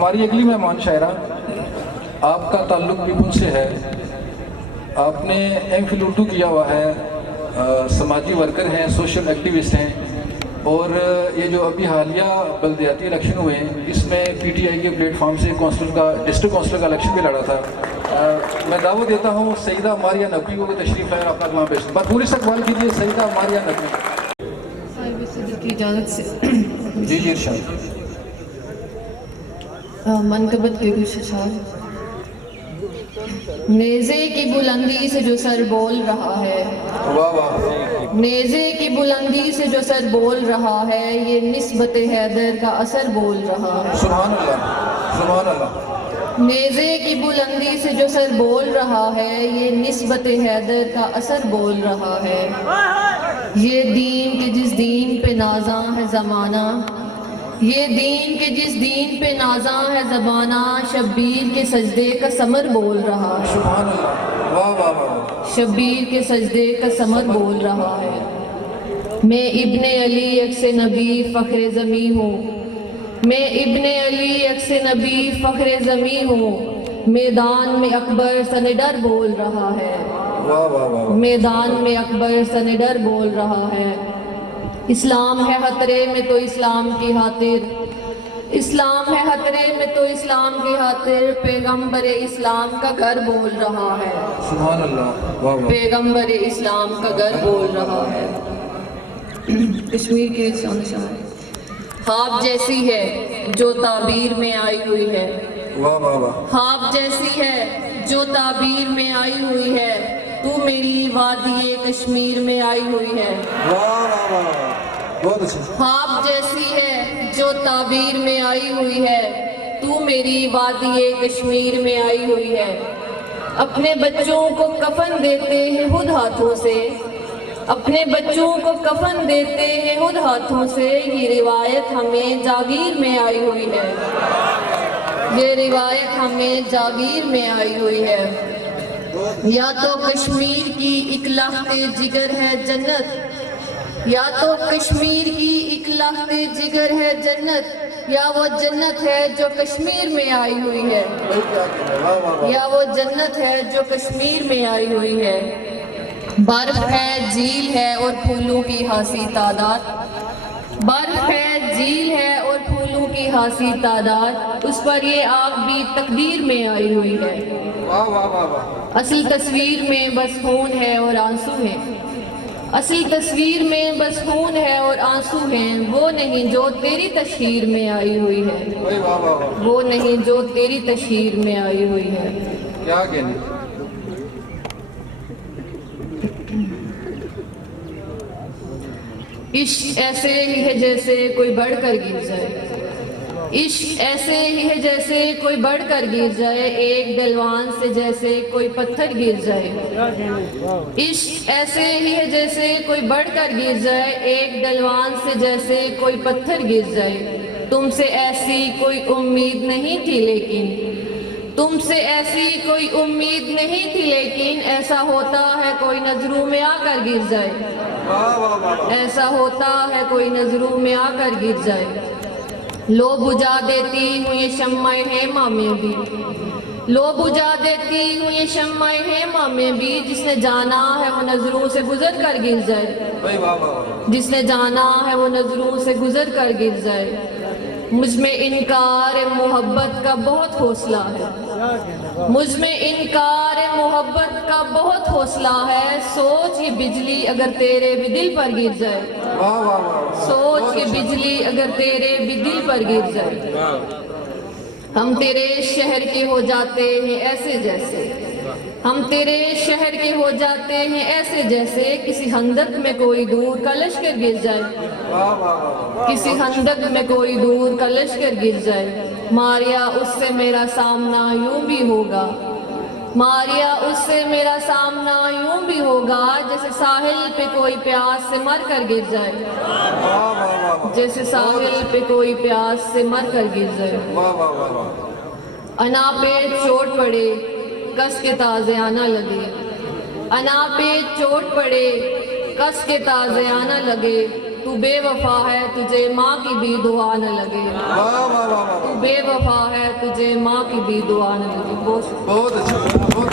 ہماری اگلی مہمان شاعرہ آپ کا تعلق بھی ان سے ہے. آپ نے ایم فل اردو کیا ہوا ہے, سماجی ورکر ہیں, سوشل ایکٹیوسٹ ہیں, اور یہ جو ابھی حالیہ بلدیاتی الیکشن ہوئے ہیں اس میں پی ٹی آئی کے پلیٹ فارم سے ڈسٹرکٹ کونسلر کا الیکشن بھی لڑا تھا. میں دعوت دیتا ہوں سیدہ ماریہ نقوی کو تشریف لائیں, اپنا کلام پیش بطور استقبال کیجیے سیدہ ماریہ نقوی کی اجازت سے. جی جی ارشاد. منقبت کے کچھ اشعار. نیزے کی بلندی سے جو سر بول رہا ہے, واہ واہ, نیزے کی بلندی سے جو سر بول رہا ہے, یہ نسبت حیدر کا اثر بول رہا ہے. سبحان اللہ سبحان اللہ. نیزے کی بلندی سے جو سر بول رہا ہے, یہ نسبت حیدر کا اثر بول رہا ہے. یہ دین کے جس دین پہ نازاں ہے زمانہ, یہ دین کے جس دین پہ نازاں ہے زمانہ, شبیر کے سجدے کا ثمر بول رہا ہے. سبحان اللہ, واہ واہ واہ. شبیر کے سجدے کا ثمر بول رہا ہے. میں ابن علی عکس نبی فخر زمیں ہوں, میں ابن علی عکس نبی فخر زمیں ہوں, میدان میں اکبر سنڈر بول رہا ہے. واہ واہ واہ. میدان میں اکبر سنڈر بول رہا ہے. اسلام ہے خطرے میں تو اسلام کی خاطر, اسلام ہے خطرے میں تو اسلام کی خاطر, پیغمبر اسلام کا گھر بول رہا ہے. سبحان اللہ, واہ واہ. پیغمبر اسلام کا گھر بول رہا ہے. کشمیر کے شان. خواب جیسی ہے جو تعبیر میں آئی ہوئی ہے, واہ واہ واہ. خواب جیسی ہے جو تعبیر میں آئی ہوئی ہے, تو میری وادی کشمیر میں آئی ہوئی ہے. واہ واہ واہ, بہت اچھا. خواب جیسی ہے جو تعبیر میں آئی ہوئی ہے, تو میری وادی کشمیر میں آئی ہوئی ہے. اپنے بچوں کو کفن دیتے ہیں خود ہاتھوں سے, اپنے بچوں کو کفن دیتے ہیں خود ہاتھوں سے, یہ روایت ہمیں جاگیر میں آئی ہوئی ہے. یہ روایت ہمیں جاگیر میں آئی ہوئی ہے. یا تو کشمیر کی ایک لخت جگر ہے جنت, یا تو کشمیر کی ایک لخت جگر ہے جنت, یا وہ جنت ہے جو کشمیر میں آئی ہوئی ہے, یا وہ جنت ہے جو کشمیر میں آئی ہوئی ہے. برف ہے جھیل ہے اور پھولوں کی خاصی تعداد, برف ہے جھیل ہے اور پھولوں کی خاصی تعداد, اس پر یہ آگ بھی تقدیر میں آئی ہوئی ہے. واہ واہ واہ واہ. اصل تصویر میں بس خون ہے اور آنسو ہیں, اصل تصویر میں بس خون ہے اور آنسو ہیں, وہ نہیں جو تیری تشہیر میں آئی ہوئی ہے, واہ واہ واہ. وہ نہیں جو تیری تشہیر میں آئی ہوئی ہے. کیا کہنے. عشق ایسے ہی ہے جیسے کوئی بڑھ کر گر جائے, عشق ایسے ہی ہے جیسے کوئی بڑھ کر گر جائے, ایک ڈلوان سے جیسے کوئی پتھر گر جائے. عشق ایسے ہی ہے جیسے کوئی بڑھ کر گر جائے, ایک ڈلوان سے جیسے کوئی پتھر گر جائے. تم سے ایسی کوئی امید نہیں تھی لیکن, تم سے ایسی کوئی امید نہیں تھی لیکن, ایسا ہوتا ہے کوئی نظروں میں آ کر گر جائے, ایسا ہوتا ہے کوئی نظروں میں آ کر گر جائے. لو بجھا دیتی ہوں یہ شمع خیمہ میں بھی, لو بجھا دیتی ہوں یہ شمع خیمہ میں بھی, جس نے جانا ہے وہ نظروں سے گزر کر گر جائے, جس نے جانا ہے وہ نظروں سے گزر کر گر جائے. مجھ میں انکار محبت کا بہت حوصلہ ہے, مجھ میں انکار محبت کا بہت حوصلہ ہے, سوچ یہ بجلی اگر تیرے بھی دل پر گر جائے, سوچ یہ بجلی اگر تیرے بھی دل پر گر جائے. ہم تیرے شہر کے ہو جاتے ہیں ایسے جیسے, ہم تیرے شہر کے ہو جاتے ہیں ایسے جیسے, کسی خندق میں کوئی دور کا لشکر گر جائے, کسی خندق میں کوئی دور کا لشکر گر جائے. ماریا اس سے میرا سامنا یوں بھی ہوگا, ماریا اس سے میرا سامنا یوں بھی ہوگا, جیسے ساحل پہ کوئی پیاس سے مر کر گر جائے, جیسے ساحل پہ کوئی پیاس سے مر کر گر جائے. انا پہ چوٹ پڑے کس کے تازیانہ لگے, انا پہ چوٹ پڑے کس کے تازیانہ لگے, تو بے وفا ہے تجھے ماں کی بھی دعا نہ لگے واہ واہ واہ واہ تو بے وفا ہے تجھے ماں کی بھی دعا نہ لگے. بہت اچھا.